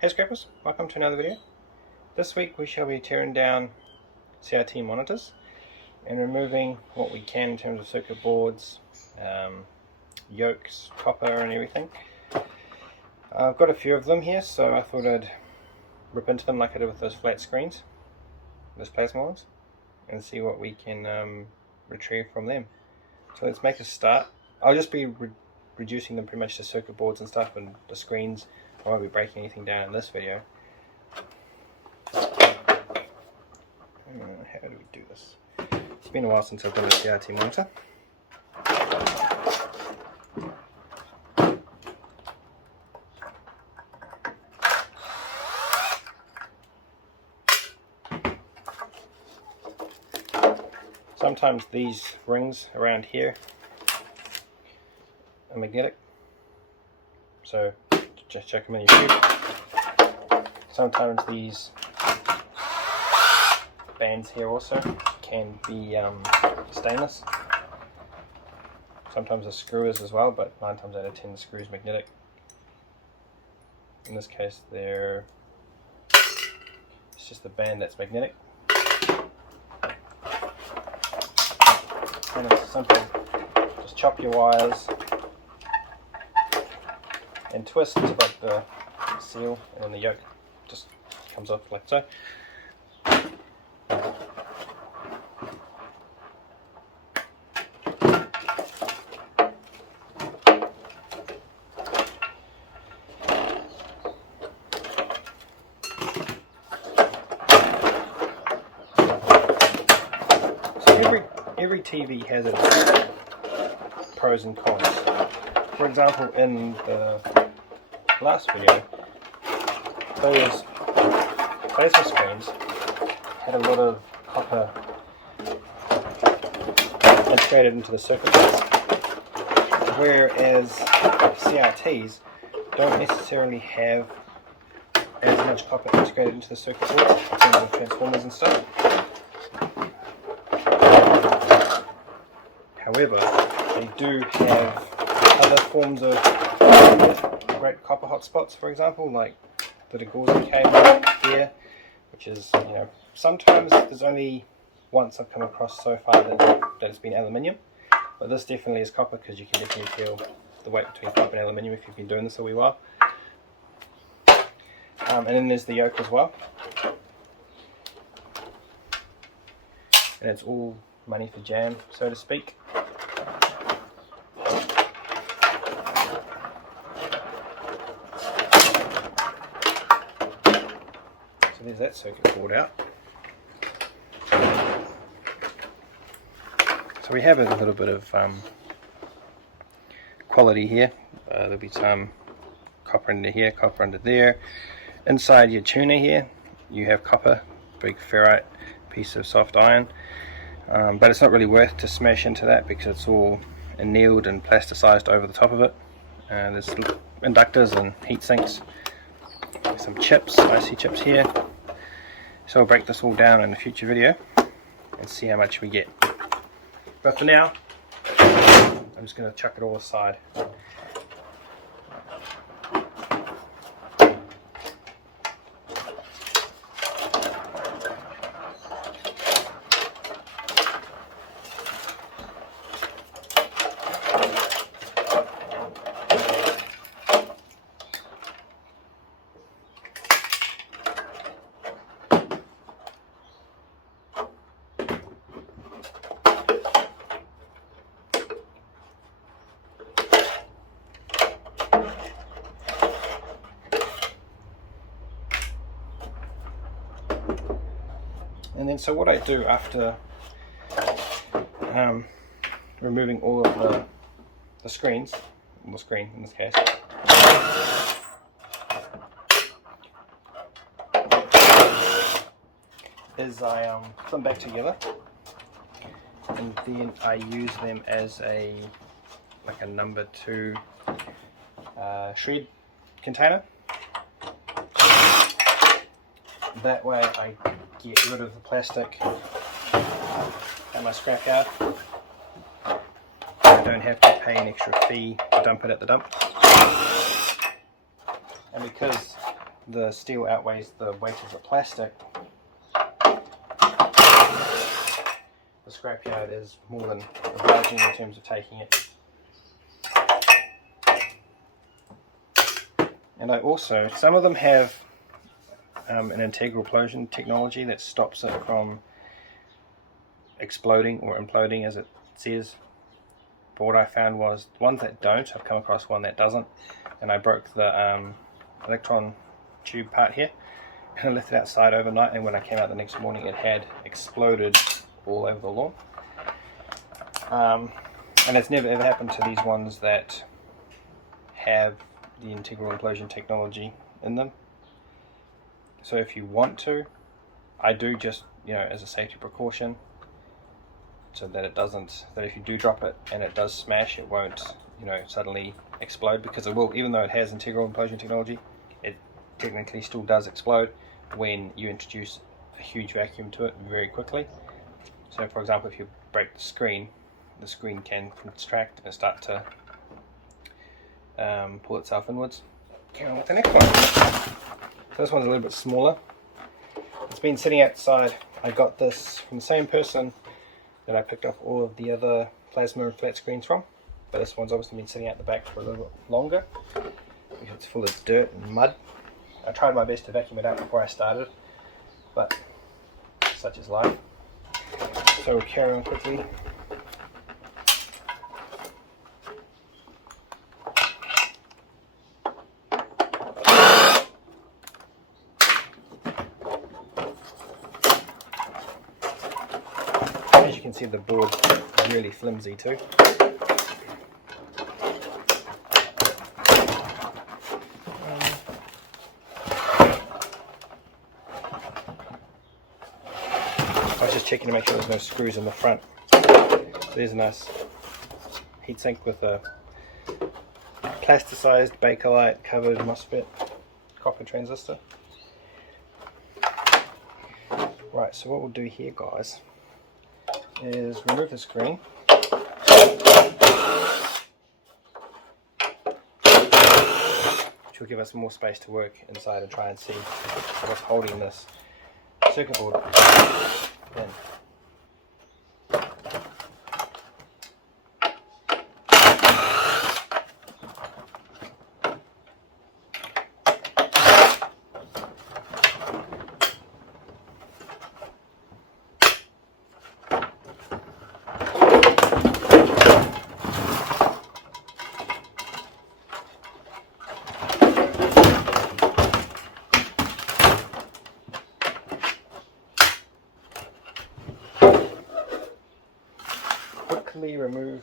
Hey scrappers, welcome to another video. This week we shall be tearing down CRT monitors and removing what we can in terms of circuit boards, yokes, copper and everything. I've got a few of them here, so I thought I'd rip into them like I did with those flat screens, those plasma ones, and see what we can retrieve from them. So let's make a start. I'll just be reducing them pretty much to circuit boards and stuff, and the screens. I won't be breaking anything down in this video. How do we do this? It's been a while since I've done a CRT monitor. Sometimes these rings around here are magnetic, so just check them in your tube. Sometimes these bands here also can be stainless. Sometimes the screw is as well, but 9 times out of 10 the screw is magnetic. In this case it's just the band that's magnetic. And it's simple. Just chop your wires and twist to break the seal, and then the yoke just comes off like so. So every TV has its pros and cons. For example, in the last video, those plasma screens had a lot of copper integrated into the circuit boards, whereas CRTs don't necessarily have as much copper integrated into the circuit boards in terms of transformers and stuff. However, they do have other forms of great copper hotspots, for example, like the De-gausing cable here, which is, sometimes there's only once I've come across so far that it's been aluminium, but this definitely is copper, because you can definitely feel the weight between copper and aluminium if you've been doing this a wee while. And then there's the yoke as well, and it's all money for jam, so to speak. So there's that circuit board out. So we have a little bit of quality here. There'll be some copper under here, copper under there. Inside your tuner here, you have copper, big ferrite piece of soft iron. But it's not really worth to smash into that because it's all annealed and plasticized over the top of it. There's inductors and heat sinks. Some chips, IC chips here. So I'll break this all down in a future video and see how much we get. But for now, I'm just going to chuck it all aside. And then, so what I do after removing all of the screens, the screen in this case, is I put them back together, and then I use them as like a number 2 shred container. That way I get rid of the plastic at my scrapyard. I don't have to pay an extra fee to dump it at the dump. And because the steel outweighs the weight of the plastic, the scrapyard is more than obliging in terms of taking it. And I also, some of them have an integral implosion technology that stops it from exploding or imploding as it says. But what I found was the ones that don't, I've come across one that doesn't, and I broke the electron tube part here and I left it outside overnight, and when I came out the next morning it had exploded all over the lawn. And it's never ever happened to these ones that have the integral implosion technology in them. So if you want to, I do, just, you know, as a safety precaution, so that it doesn't, that if you do drop it and it does smash, it won't, you know, suddenly explode, because it will, even though it has integral implosion technology, it technically still does explode when you introduce a huge vacuum to it very quickly. So for example, if you break the screen can contract and start to pull itself inwards. Okay, on with the next one. So this one's a little bit smaller. It's been sitting outside. I got this from the same person that I picked up all of the other plasma and flat screens from, but this one's obviously been sitting out the back for a little bit longer because it's full of dirt and mud. I tried my best to vacuum it out before I started, but such is life. So we'll carry on quickly. As you can see, the board is really flimsy too. I was just checking to make sure there's no screws in the front. So there's a nice heatsink with a plasticized Bakelite covered MOSFET copper transistor. Right, so what we'll do here, guys, is remove the screen. Which will give us more space to work inside and try and see what's holding this circuit board in. Quickly remove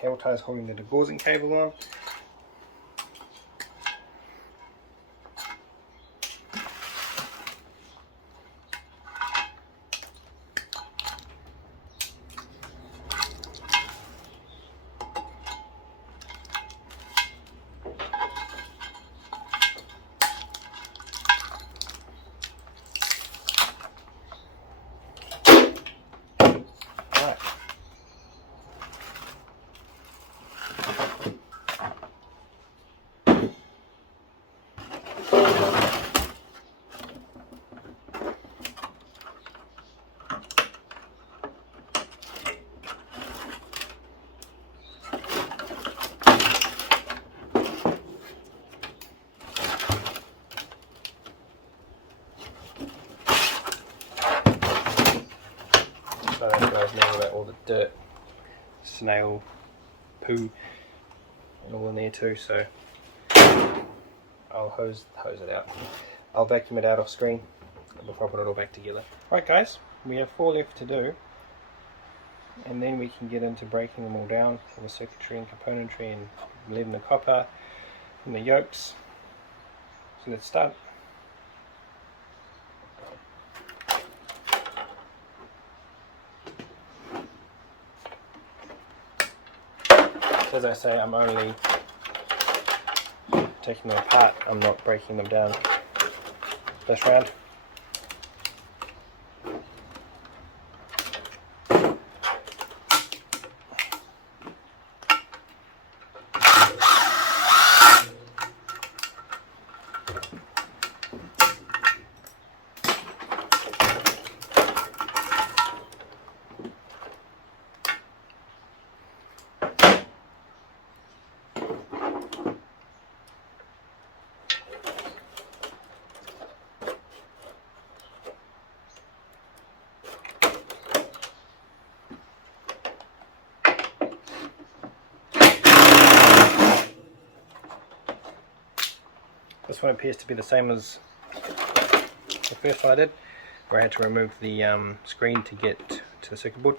cable ties holding the De-gausing cable on. So that goes now with all the dirt, snail poo and all in there too, so I'll hose it out. I'll vacuum it out off screen before I put it all back together. Right guys, we have 4 left to do, and then we can get into breaking them all down for the circuitry and componentry and leaving the copper from the yokes. So let's start. As I say, I'm only taking them apart, I'm not breaking them down this round. This one appears to be the same as the first one I did, where I had to remove the screen to get to the circuit board.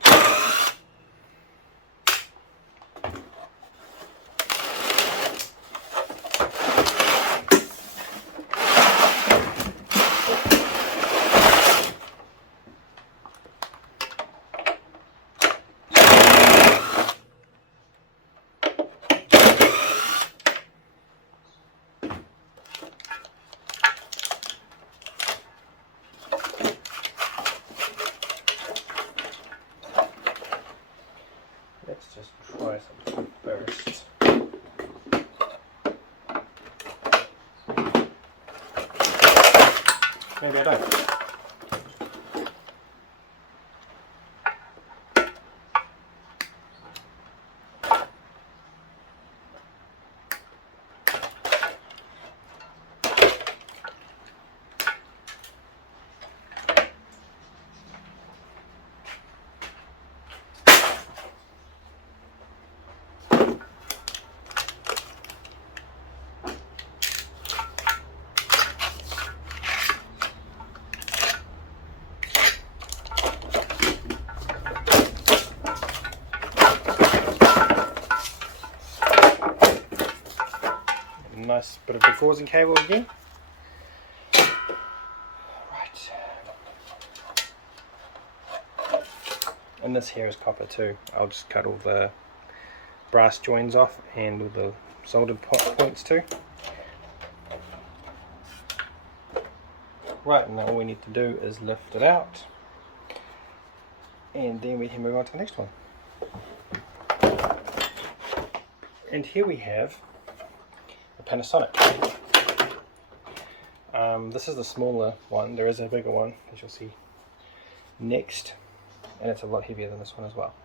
Let's just try something first. Maybe I don't. Nice bit of de-gausing cable again. Right. And this here is copper too. I'll just cut all the brass joins off and all the soldered points too. Right, and now all we need to do is lift it out, and then we can move on to the next one. And here we have Panasonic. This is the smaller one. There is a bigger one, as you'll see next, and it's a lot heavier than this one as well.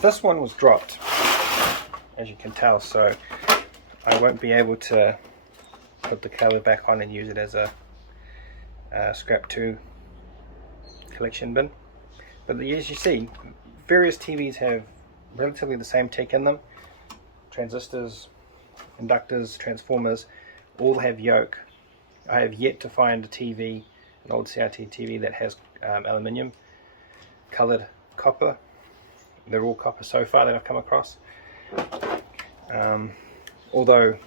this one was dropped, as you can tell, so I won't be able to put the cover back on and use it as a scrap 2 collection bin. But as you see, various TVs have relatively the same tech in them. Transistors, inductors, transformers, all have yoke. I have yet to find a TV, an old CRT TV, that has aluminium coloured copper. They're all copper so far that I've come across. Although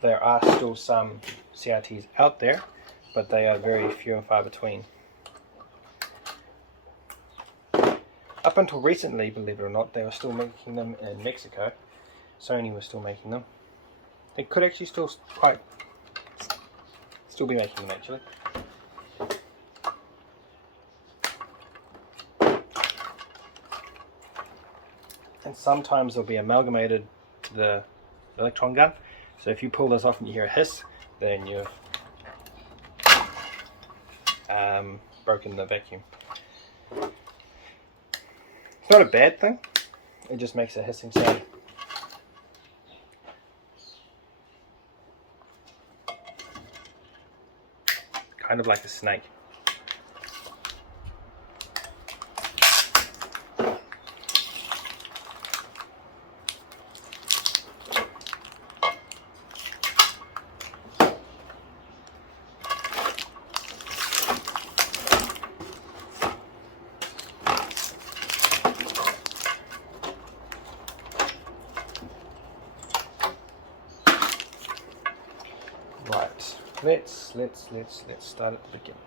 there are still some CRTs out there, but they are very few and far between. Up until recently, believe it or not, they were still making them in Mexico. Sony was still making them. They could actually still be making them actually. And sometimes they'll be amalgamated to the electron gun. So if you pull this off and you hear a hiss, then you've broken the vacuum. It's not a bad thing, it just makes a hissing sound. Kind of like a snake. Right, let's start at the beginning.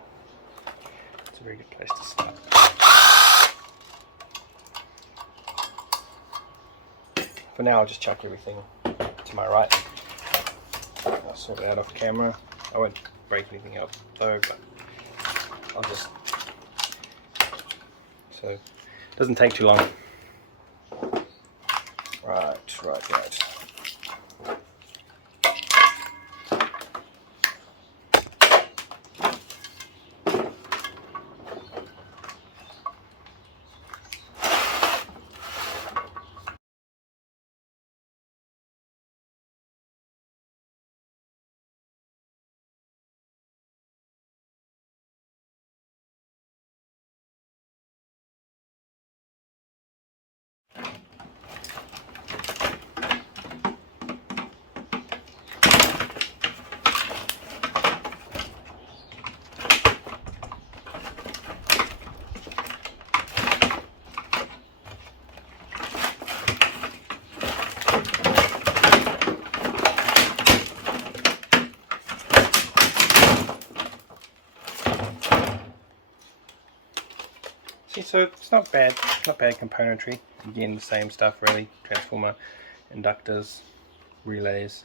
It's a very good place to start. For now, I'll just chuck everything to my right. I'll sort it out off camera. I won't break anything up though, but I'll just, so it doesn't take too long. Right. So it's not bad componentry. Again, the same stuff really. Transformer, inductors, relays,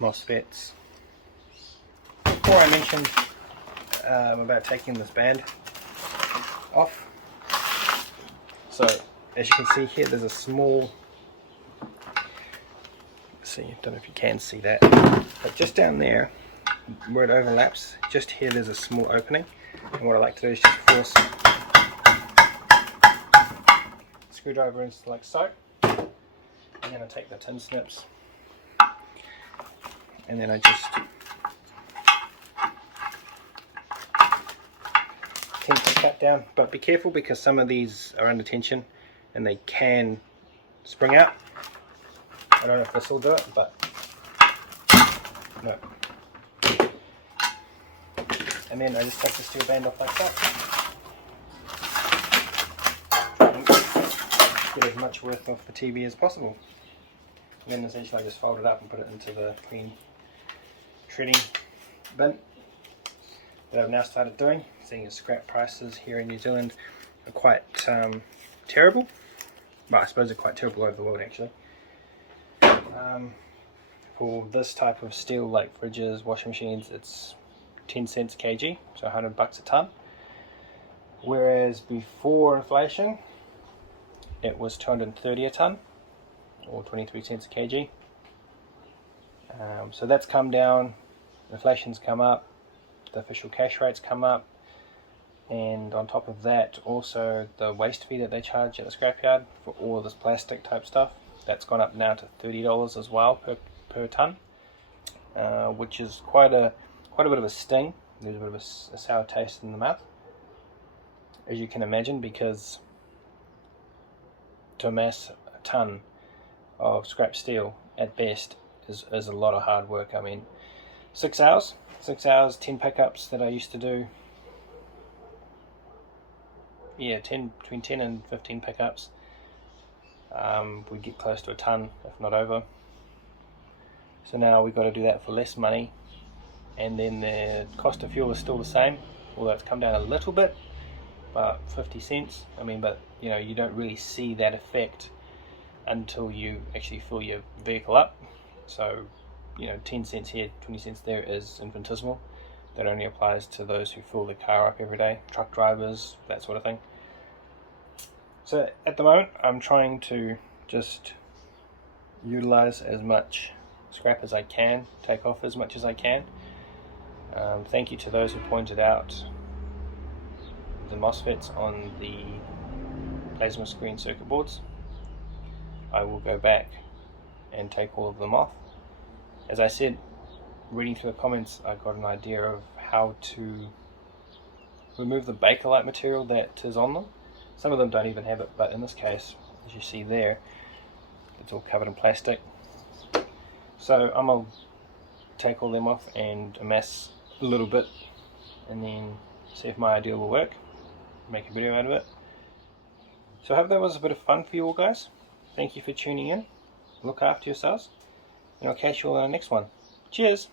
MOSFETs. Before I mentioned about taking this band off. So as you can see here, there's a small, I don't know if you can see that, but just down there where it overlaps, just here there's a small opening, and what I like to do is just force screwdriver in like so. I'm going to take the tin snips and then I just tend to cut down, but be careful because some of these are under tension and they can spring out. I don't know if this will do it, but no. And then I just take the steel band off like that. Get as much worth off the TV as possible. And then essentially I just fold it up and put it into the clean shredding bin that I've now started doing, seeing as scrap prices here in New Zealand are quite terrible. Well, I suppose they're quite terrible over the world actually. For this type of steel, like fridges, washing machines, it's 10 cents a kg, so $100 a ton. Whereas before inflation, it was 230 a ton, or 23 cents a kg. So that's come down, inflation's come up, the official cash rate's come up. and on top of that also the waste fee that they charge at the scrapyard for all of this plastic type stuff, that's gone up now to $30 as well per ton, which is quite a bit of a sting. There's a bit of a sour taste in the mouth, as you can imagine, because to amass a ton of scrap steel at best is a lot of hard work. I mean, 6 hours, 10 pickups that I used to do. Yeah, between 10 and 15 pickups. We get close to a ton, if not over. So now we've got to do that for less money, and then the cost of fuel is still the same, although it's come down a little bit, about 50 cents. I mean, but you know, you don't really see that effect until you actually fill your vehicle up. So, you know, 10 cents here, 20 cents there is infinitesimal. That only applies to those who fill their car up every day, truck drivers, that sort of thing. So at the moment, I'm trying to just utilize as much scrap as I can, take off as much as I can. Thank you to those who pointed out the MOSFETs on the plasma screen circuit boards. I will go back and take all of them off. As I said, reading through the comments, I got an idea of how to remove the Bakelite material that is on them. Some of them don't even have it, but in this case, as you see there, it's all covered in plastic. So I'm going to take all them off and amass a little bit, and then see if my idea will work, make a video out of it. So I hope that was a bit of fun for you all guys. Thank you for tuning in. Look after yourselves, and I'll catch you all in the next one. Cheers!